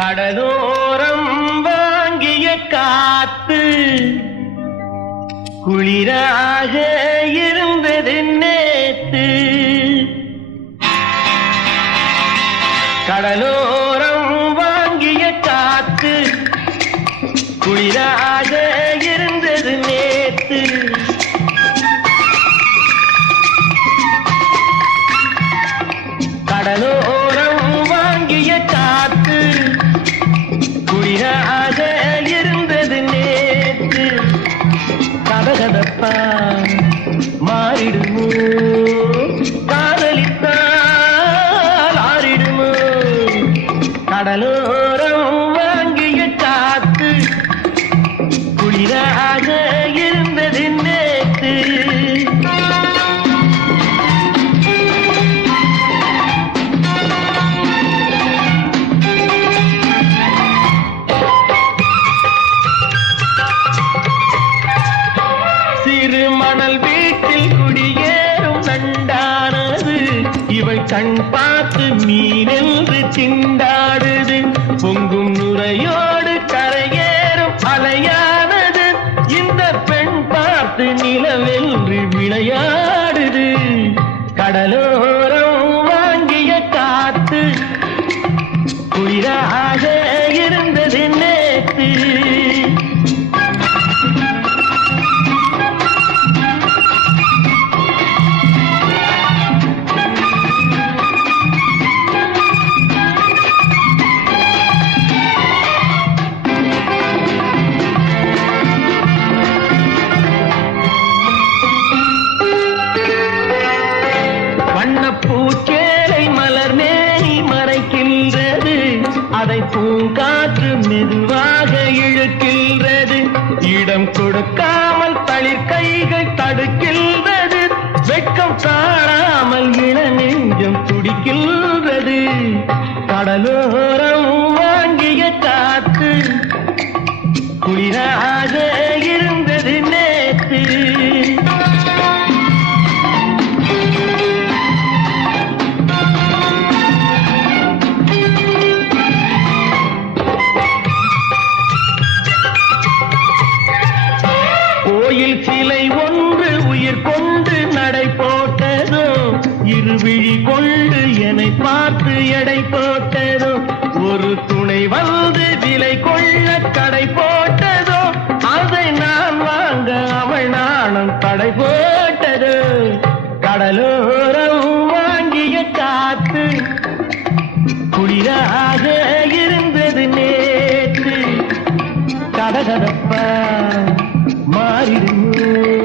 கடலோரம் வாங்கிய காத்து குளிராக இருந்தது நேத்து. கடலோரம் வாங்கிய காத்து குளிராக இருந்தது நேத்து. கடலோரம் வாங்கிய காத்து குளிராக இருந்தது நேத்து. கதகதப்பா மாறிடுமோ, காதலித்தால் ஆறிடுமோ. கடலோரம் வாங்கிய காத்து குளிராக இருந்தது நேத்து. சிறு மணல் வீட்டில் குடியேறும் நண்டானது இவள் கண் பார்த்து மீனென்று திண்டாடுது. பொங்கும் நுரையோடு கரையேறும் அலையானது இந்த பெண் பார்த்து நிலவென்று விளையாடுது. கடலோரம் வாங்கிய காத்து குளிராக இருந்தது நேத்து. பூச்சேலை மலர் மேனி மறைக்கின்றது, அதை பூங்காற்று மெதுவாக இழுக்கின்றது. இடம் கொடுக்காமல் தளிர் கைகள் தடுக்கின்றது, வெட்கம் காணாமல் இள நெஞ்சம் துடிக்கின்றது. கடலோரம் வாங்கிய காத்து குளிராக இருந்தது நேத்து. கோயில் சிலை ஒன்று உயிர் கொண்டு நடை போட்டதோ, இருவிழி கொண்டு என்னை பார்த்து எடை போட்டதோ. ஒரு துணை வந்து விலை கொள்ள கடை போட்டதோ, அதை நான் வாங்க அவள் நாணம் தடை போட்டதோ. கடலோரம் வாங்கிய காத்து குளிராக இருந்தது நேற்று. கதகதப்பா மாறிடுமோ.